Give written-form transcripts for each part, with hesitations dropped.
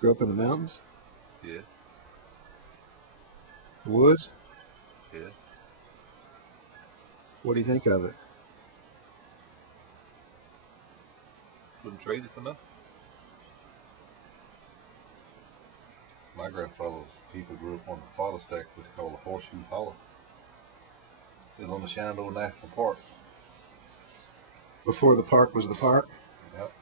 Grew up in the mountains? Yeah. The woods? Yeah. What do you think of it? Wouldn't trade it for nothing. My grandfather's people grew up on the Fodder Stack, what they call the Horseshoe Hollow. It was on the Shenandoah National Park. Before the park was the park? Yep.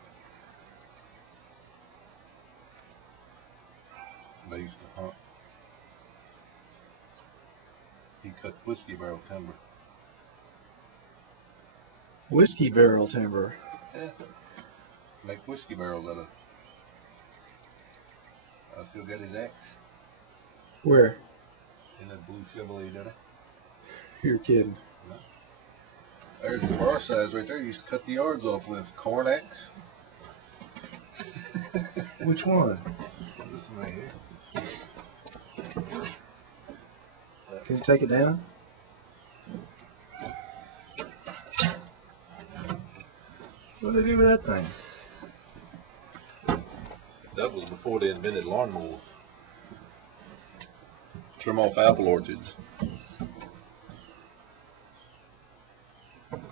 They used to hunt. He cut whiskey barrel timber. Whiskey barrel timber? Yeah. Make whiskey barrels out of. I still got his axe. Where? In that blue Chevrolet, didn't it? You're kidding. No. There's the bar size right there. You used to cut the yards off with corn axe. Which one? This one right here. Can you take it down? What do they do with that thing? That was before they invented lawnmowers. Trim off apple orchards. That's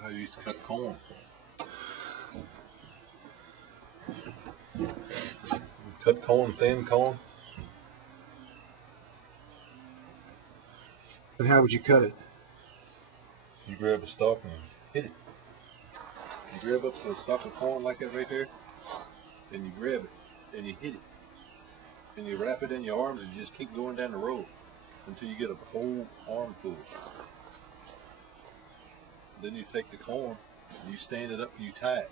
how you used to cut corn. Cut corn, thin corn. And how would you cut it? You grab a stalk and hit it. You grab up a stalk of corn like that right there, and you grab it, and you hit it. And you wrap it in your arms and you just keep going down the road until you get a whole armful. Then you take the corn, and you stand it up and you tie it.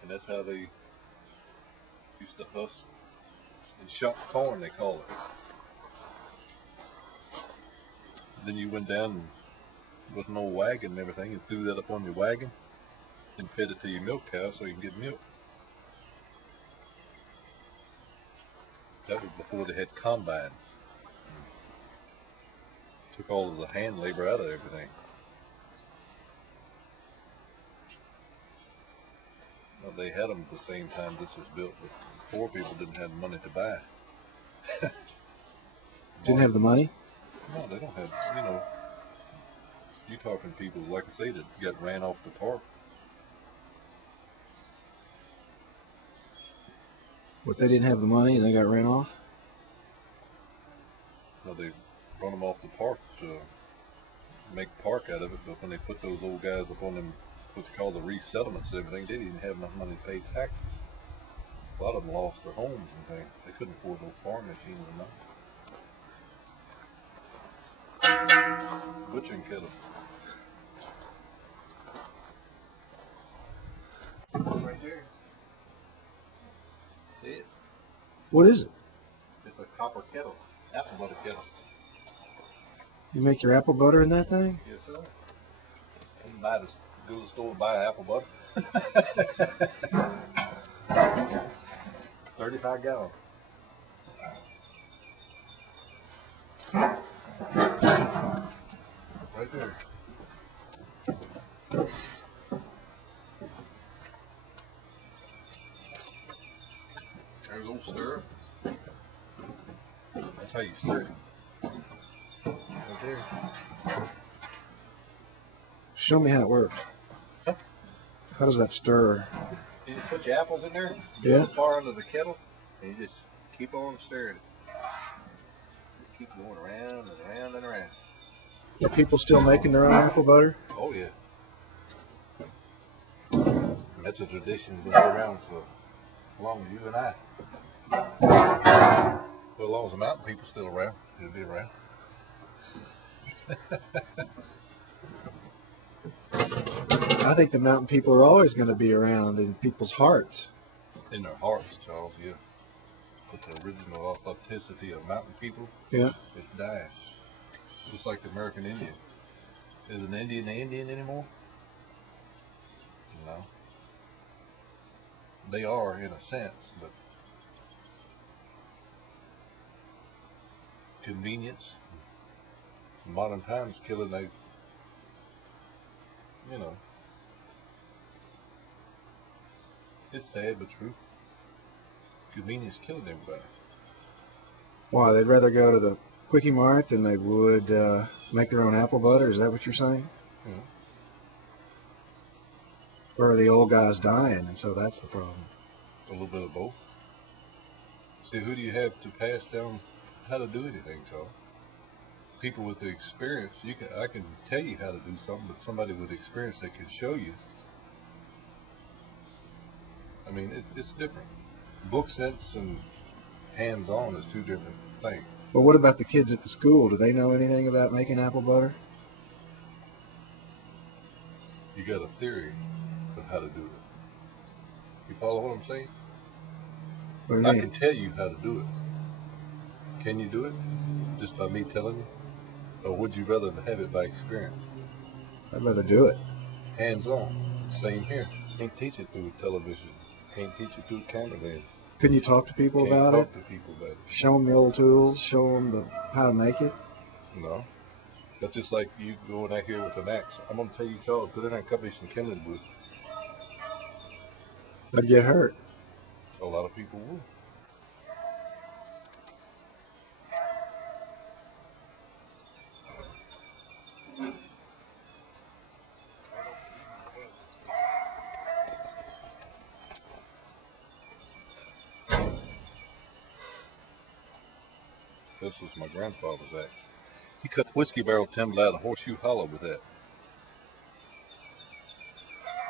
And that's how they used to husk and shuck corn, they call it. Then you went down and with an old wagon and everything and threw that up on your wagon and fed it to your milk cow so you can get milk. That was before they had combines. Took all of the hand labor out of everything. Well, they had them at the same time this was built, but poor people didn't have money to buy. Didn't have the money? No, they don't have, you know, you talking people, like I say, that got ran off the park. What, they didn't have the money and they got ran off? Well, they run them off the park to make park out of it, but when they put those old guys up on them, what they call the resettlements and everything, they didn't have enough money to pay taxes. A lot of them lost their homes and things. They couldn't afford those farm machines and nothing. Butchering kettle. Right there. See it? What is it? It's a copper kettle. Apple butter kettle. You make your apple butter in that thing? Yes, sir. You can go to the store and buy apple butter. 35 gallons. Right there. There's old stir. That's how you stir it. Right there. Show me how it works. How does that stir? You just put your apples in there, Yeah. go far under the kettle, and you just keep on stirring it. Just keep going around and around and around. Are people still making their own apple butter? Oh yeah. That's a tradition that's been around for as long as you and I. Well, as long as the mountain people's still around, it'll be around. I think the mountain people are always going to be around in people's hearts. In their hearts, Charles, yeah. But the original authenticity of mountain people, Yeah. it's dying. Just like the American Indian. Is an Indian anymore? No. They are in a sense, but convenience, modern times killing they, you know, It's sad but true. Convenience killing everybody. Why, they'd rather go to the Quickie Mart than they would make their own apple butter? Is that what you're saying? Mm-hmm. Or are the old guys dying, and so that's the problem? A little bit of both. See, who do you have to pass down how to do anything, Charles? People with the experience. I can tell you how to do something, but somebody with experience that can show you. I mean, it's different. Book sense and hands-on is two different things. Well, what about the kids at the school? Do they know anything about making apple butter? You got a theory of how to do it. You follow what I'm saying? What do you I mean? can tell you how to do it. Can you do it just by me telling you? Or would you rather have it by experience? I'd rather do it. Hands-on. Same here. Can't teach it through television. Can't teach it through camera lens. Couldn't you talk to people about it? Can't talk to people about it. Show them the old tools, show them how to make it? No. That's just like you going out here with an axe. I'm going to tell you, Charles, go in there and cut me some kindling wood. I'd get hurt. A lot of people will. This was my grandfather's axe. He cut whiskey barrel timber out of Horseshoe Hollow with that.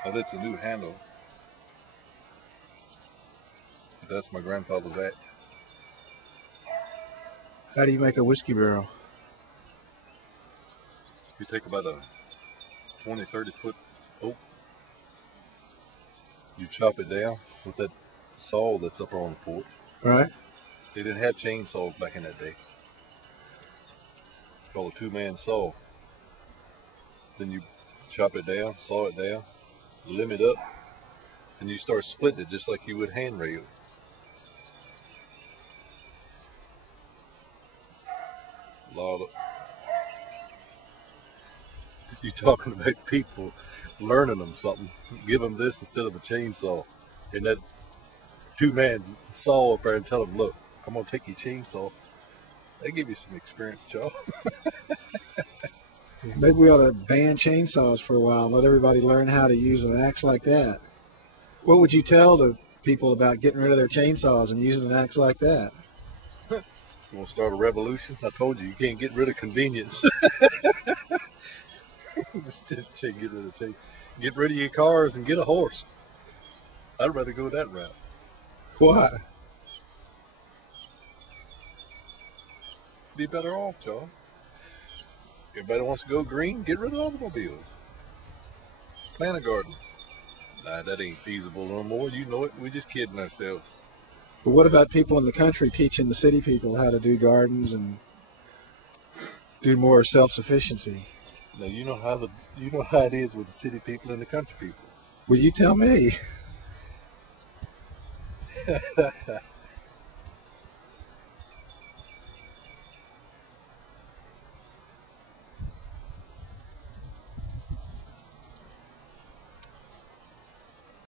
Now that's a new handle. That's my grandfather's axe. How do you make a whiskey barrel? You take about a 20, 30 foot oak. You chop it down with that saw that's up on the porch. Right? They didn't have chainsaws back in that day. It's called a two-man saw. Then you chop it down, saw it down, limb it up, and you start splitting it just like you would hand rail. A lot of you talking about people learning them something. Give them this instead of a chainsaw, and that two-man saw up there and tell them, look, I'm gonna take your chainsaw. They give you some experience, Charles. Maybe we ought to ban chainsaws for a while and let everybody learn how to use an axe like that. What would you tell to people about getting rid of their chainsaws and using an axe like that? You want to start a revolution? I told you, you can't get rid of convenience. Get rid of your cars and get a horse. I'd rather go that route. Why? Be better off, Charles. Everybody wants to go green, get rid of automobiles. Plant a garden. Nah, that ain't feasible no more. You know it. We're just kidding ourselves. But what about people in the country teaching the city people how to do gardens and do more self-sufficiency? Now you know how it is with the city people and the country people. Will you tell me?